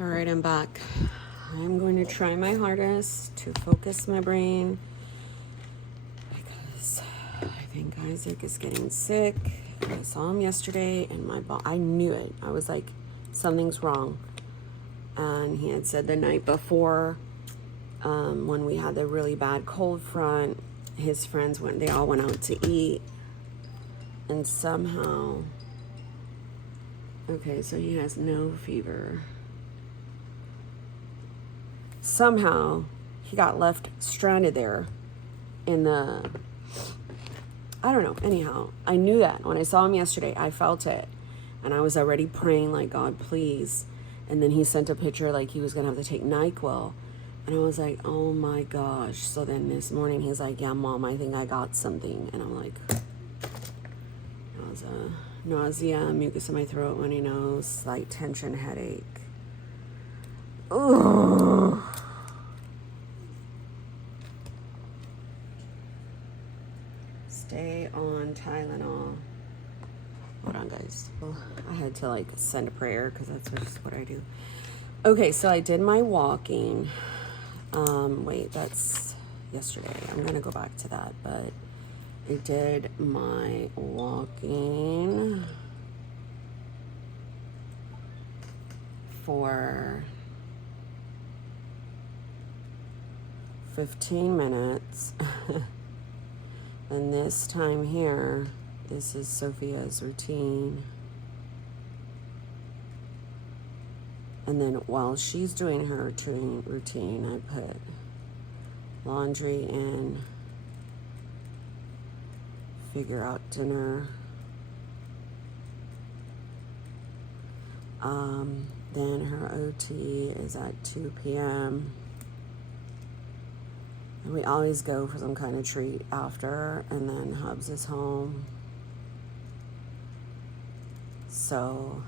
All right, I'm back. I'm going to try my hardest to focus my brain because I think Isaac is getting sick. I saw him yesterday and I knew it. I was like, something's wrong. And he had said the night before, when we had the really bad cold front, his friends they all went out to eat. And somehow, okay, so he has no fever. Somehow he got left stranded there in the, I don't know, anyhow, I knew that when I saw him yesterday. I felt it, and I was already praying like, God, please. And then he sent a picture like he was gonna have to take NyQuil, and I was like, oh my gosh. So then this morning he's like, yeah, Mom, I think I got something. And I'm like, nausea, mucus in my throat, runny nose, slight tension, headache. Ugh. Stay on Tylenol. Hold on, guys. Well, I had to like send a prayer because that's just what I do. Okay, so I did my walking. Wait, that's yesterday. I'm gonna go back to that, but I did my walking for 15 minutes. And this time here, this is Sophia's routine. And then while she's doing her routine, I put laundry in, figure out dinner. Then her OT is at 2 p.m. And we always go for some kind of treat after, and then Hubs is home. So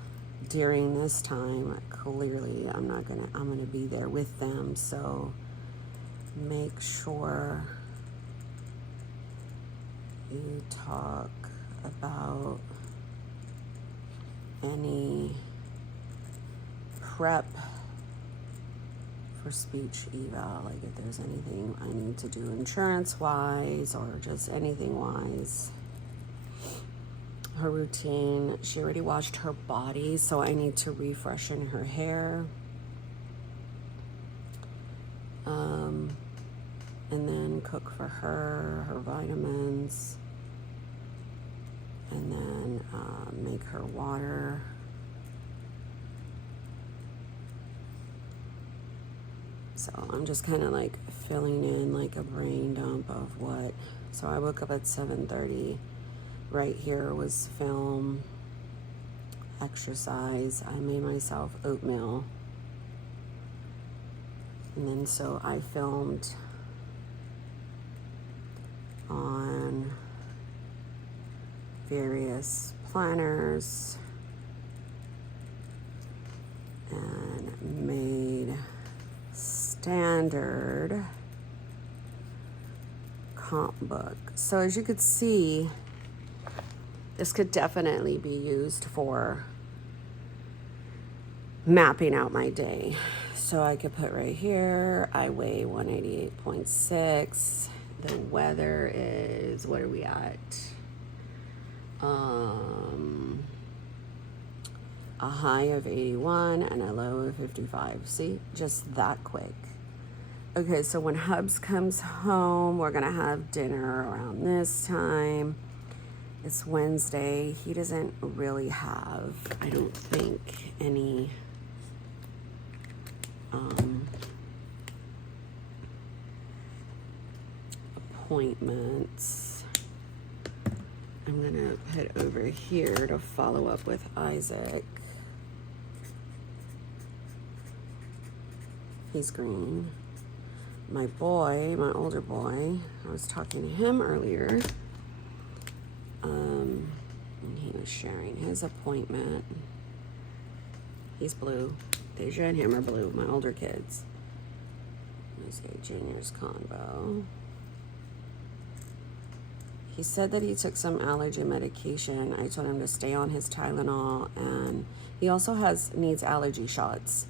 during this time, clearly I'm gonna be there with them. So make sure you talk about any prep for speech eval, like if there's anything I need to do insurance wise or just anything wise. Her routine, she already washed her body, so I need to refreshen her hair. And then cook for her vitamins, and then make her water. So I'm just kind of like filling in like a brain dump of what. So I woke up at 7:30. Right here was film, exercise. I made myself oatmeal. And then so I filmed on various planners and made standard comp book. So as you could see, this could definitely be used for mapping out my day. So I could put right here, I weigh 188.6. The weather is, what are we at? A high of 81 and a low of 55. See, just that quick. Okay, so when Hubs comes home, we're gonna have dinner around this time. It's Wednesday. He doesn't really have, I don't think, any appointments. I'm gonna head over here to follow up with Isaac. He's green. My boy, my older boy, I was talking to him earlier. And he was sharing his appointment. He's blue. Deja and him are blue, my older kids. Let me say Junior's convo. He said that he took some allergy medication. I told him to stay on his Tylenol, and he also needs allergy shots.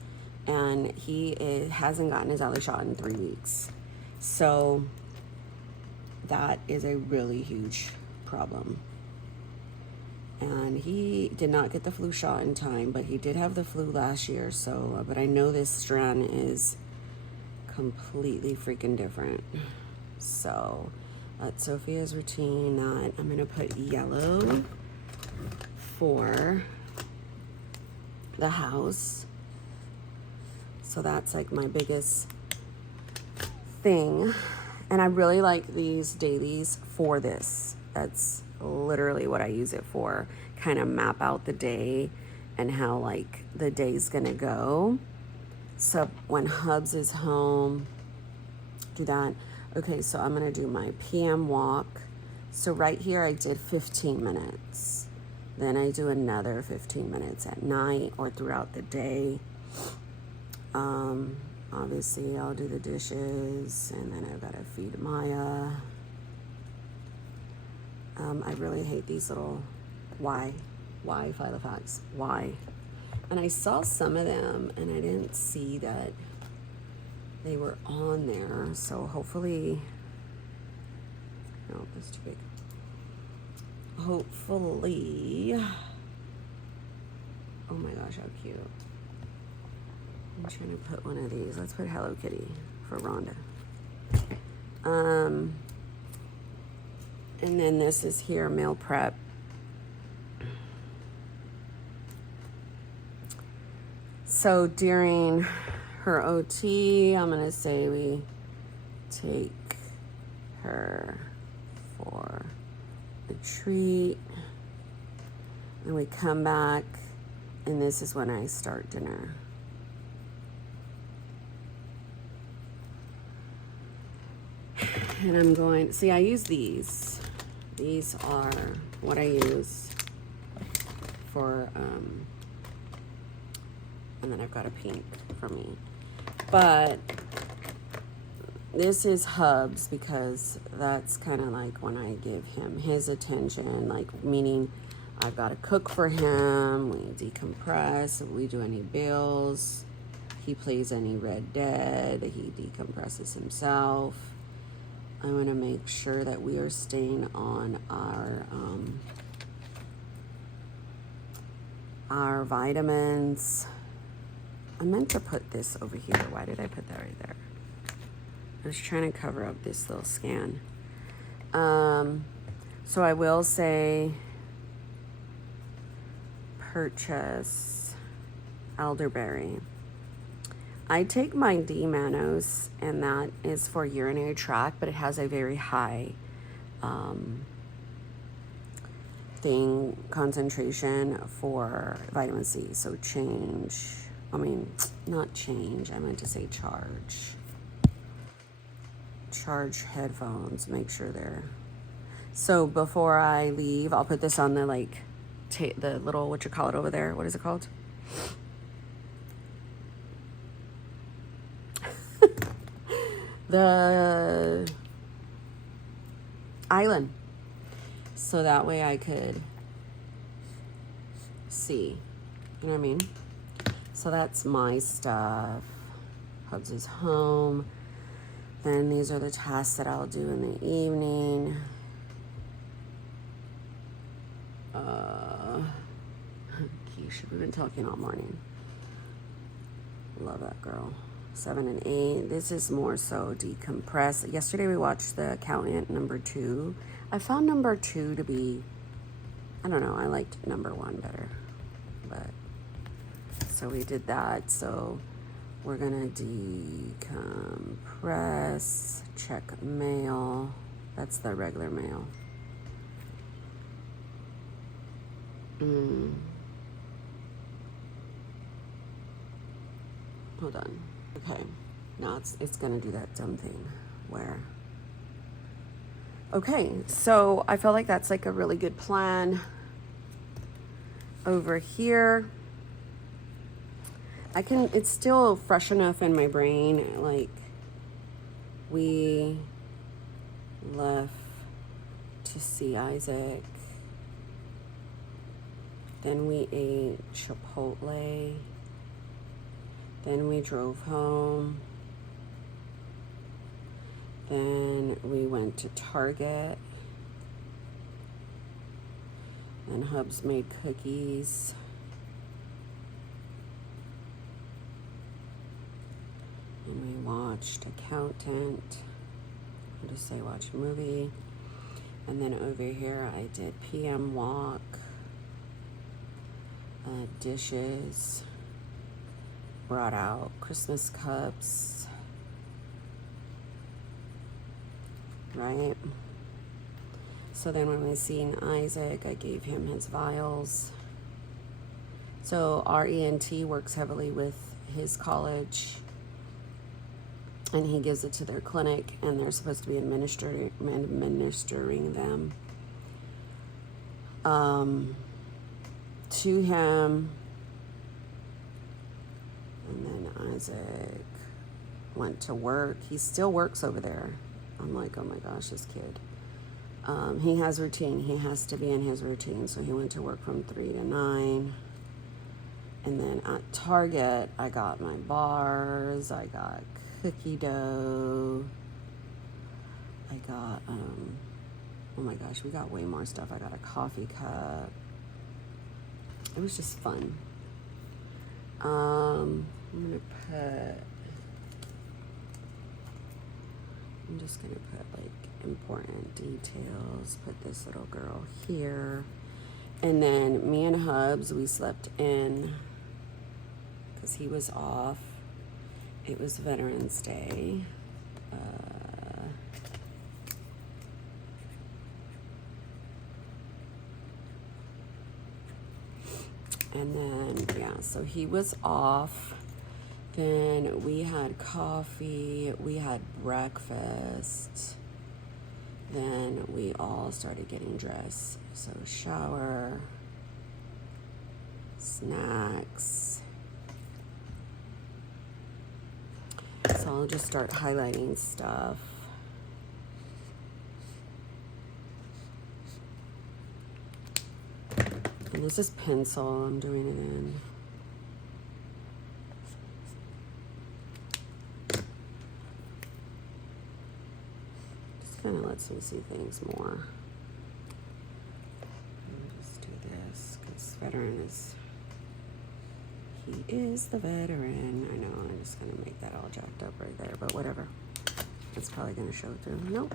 and hasn't gotten his allergy shot in 3 weeks. So that is a really huge problem. And he did not get the flu shot in time, but he did have the flu last year. So, but I know this strand is completely freaking different. So that's Sophia's routine. I'm gonna put yellow for the house. So that's like my biggest thing. And I really like these dailies for this. That's literally what I use it for. Kind of map out the day and how like the day's gonna go. So when Hubs is home, do that. Okay, so I'm gonna do my PM walk. So right here I did 15 minutes. Then I do another 15 minutes at night or throughout the day. Obviously I'll do the dishes, and then I've gotta feed Maya. I really hate these little, why Filofax, why? And I saw some of them and I didn't see that they were on there. So hopefully, no, that's too big. Hopefully, oh my gosh, how cute. I'm trying to put one of these. Let's put Hello Kitty for Rhonda. And then this is here, meal prep. So during her OT, I'm gonna say we take her for a treat. And we come back, and this is when I start dinner. And I'm going, see, I use these. These are what I use for, and then I've got a pink for me. But this is Hubs because that's kind of like when I give him his attention, like meaning I've got to cook for him, we decompress, if we do any bills, he plays any Red Dead, he decompresses himself. I want to make sure that we are staying on our vitamins. I meant to put this over here. Why did I put that right there? I was trying to cover up this little scan. So I will say purchase elderberry. I take my D-mannose, and that is for urinary tract, but it has a very high concentration for vitamin C. So I meant to say charge headphones, make sure they're, so before I leave, I'll put this on the the little, what you call it over there, what is it called? The island, so that way I could see, you know what I mean? So that's my stuff. Hubs is home. Then these are the tasks that I'll do in the evening. Keisha, we've been talking all morning. Love that girl. 7 and 8. This is more so decompress. Yesterday we watched The Accountant #2. I found #2 to be, I don't know, I liked #1 better. But so we did that. So we're gonna decompress, check mail. That's the regular mail. Hold on. Okay, now it's gonna do that dumb thing where, okay, so I feel like that's like a really good plan. Over here, it's still fresh enough in my brain, like we left to see Isaac, then we ate Chipotle, Then we drove home. Then we went to Target. And Hubs made cookies. And we watched Accountant. I'll just say watch a movie. And then over here I did PM walk. Dishes. Brought out Christmas cups. Right? So then when we seen Isaac, I gave him his vials. So our ENT works heavily with his college, and he gives it to their clinic, and they're supposed to be administering them to him. And then Isaac went to work. He still works over there. I'm like, oh my gosh, this kid. He has routine. He has to be in his routine. So he went to work from 3 to 9. And then at Target, I got my bars. I got cookie dough. I got, oh my gosh, we got way more stuff. I got a coffee cup. It was just fun. I'm just gonna put like important details. Put this little girl here. And then me and Hubs, we slept in because he was off. It was Veterans Day. And then, yeah, so he was off. Then we had coffee, we had breakfast. Then we all started getting dressed. So shower, snacks. So I'll just start highlighting stuff. And this is pencil, I'm doing it in. Just kind of lets me see things more. Just do this, because veteran is, he is the veteran. I know, I'm just gonna make that all jacked up right there, but whatever. It's probably gonna show through. Nope.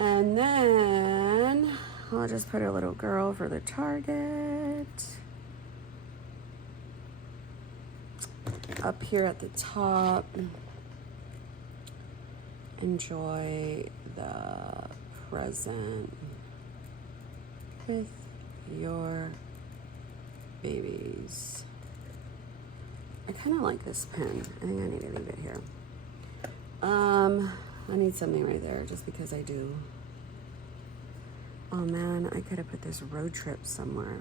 And then I'll just put a little girl for the Target. Up here at the top, enjoy the present with your babies. I kind of like this pen. I think I need to leave it here. I need something right there just because I do. Oh man, I could have put this road trip somewhere.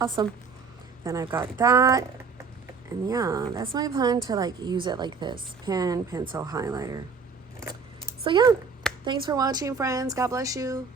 Awesome. Then I've got that. And yeah, that's my plan, to like use it like this. Pen, pencil, highlighter. So yeah, thanks for watching, friends. God bless you.